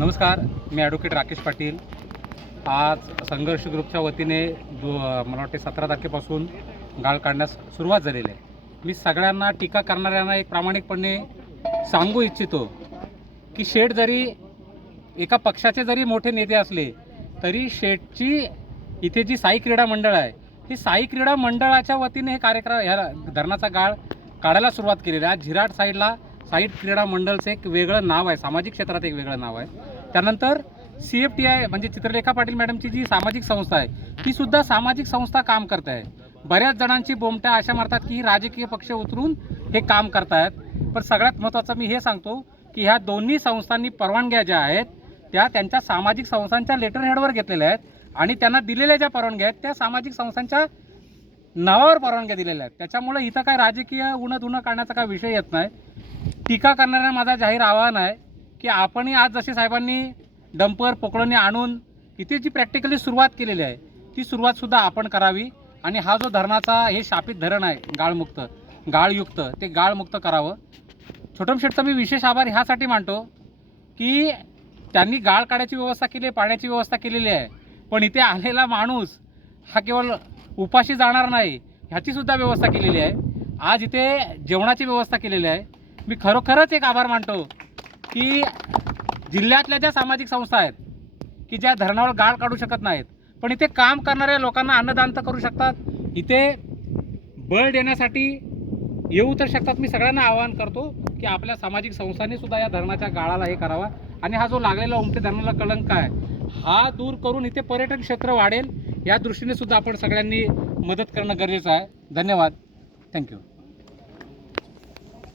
नमस्कार मी ॲडव्होकेट राकेश पाटील. आज संघर्ष ग्रुपच्या वतीने दो मला वाटते सतरा तारखेपासून गाळ काढण्यास सुरुवात झालेली आहे. मी सगळ्यांना टीका करणाऱ्यांना एक प्रामाणिकपणे सांगू इच्छितो की शेठ जरी एका पक्षाचे जरी मोठे नेते असले तरी शेठची इथे जी साई क्रीडा मंडळ आहे ही साई क्रीडा मंडळाच्या वतीने हे कार्यक्रम ह्या धरणाचा गाळ काढायला सुरुवात केलेली आहे. आज झिराट साईडला साईट क्रीडा मंडळचं एक वेगळं नाव आहे सामाजिक क्षेत्रात एक वेगळं नाव आहे. त्यानंतर सी एफ टी आय म्हणजे चित्रलेखा पाटील मॅडमची जी सामाजिक संस्था आहे ती सुद्धा सामाजिक संस्था काम करत आहे. बऱ्याच जणांची बोमट्या अशा मारतात की राजकीय पक्ष उतरून हे काम करतायत. पण सगळ्यात महत्त्वाचं मी हे सांगतो की ह्या दोन्ही संस्थांनी परवानग्या ज्या आहेत त्या त्यांच्या सामाजिक संस्थांच्या लेटर हेडवर घेतलेल्या आहेत आणि त्यांना दिलेल्या ज्या परवानग्या आहेत त्या सामाजिक संस्थांच्या नावावर परवानग्या दिलेल्या आहेत. त्याच्यामुळे इथं काय राजकीय उणं धुणं काढण्याचा काय विषय येत नाही. टीका करणाऱ्या माझा जाहीर आवाहन आहे की आपणही आज जसे साहेबांनी डंपर पोकळणी आणून इथे जी प्रॅक्टिकली सुरुवात केलेली आहे ती सुरुवातसुद्धा आपण करावी. आणि हा जो धरणाचा हे शापित धरण आहे गाळमुक्त गाळयुक्त ते गाळमुक्त करावं. छोटम शेठचा मी विशेष आभार ह्यासाठी मानतो की त्यांनी गाळ काढायची व्यवस्था केली आहे पाण्याची व्यवस्था केलेली आहे. पण इथे आलेला माणूस हा केवळ उपाशी जाणार नाही ह्याचीसुद्धा व्यवस्था केलेली आहे. आज इथे जेवणाची व्यवस्था केलेली आहे. मी खरोखरच एक आभार मानतो की जिल्ह्यातल्या ज्या सामाजिक संस्था आहेत की ज्या धरणावर गाळ काढू शकत नाहीत पण इथे काम करणाऱ्या लोकांना अन्नदान तर करू शकतात. इथे बळ देण्यासाठी येऊ तर शकतात. मी सगळ्यांना आवाहन करतो की आपल्या सामाजिक संस्थांनी सुद्धा या धरणाच्या गाळाला हे करावा. आणि हा जो लागलेला उमटे धरणाला कलंक आहे हा दूर करून इथे पर्यटन क्षेत्र वाढेल या दृष्टीने सुद्धा आपण सगळ्यांनी मदत करणं गरजेचं आहे. धन्यवाद. थँक्यू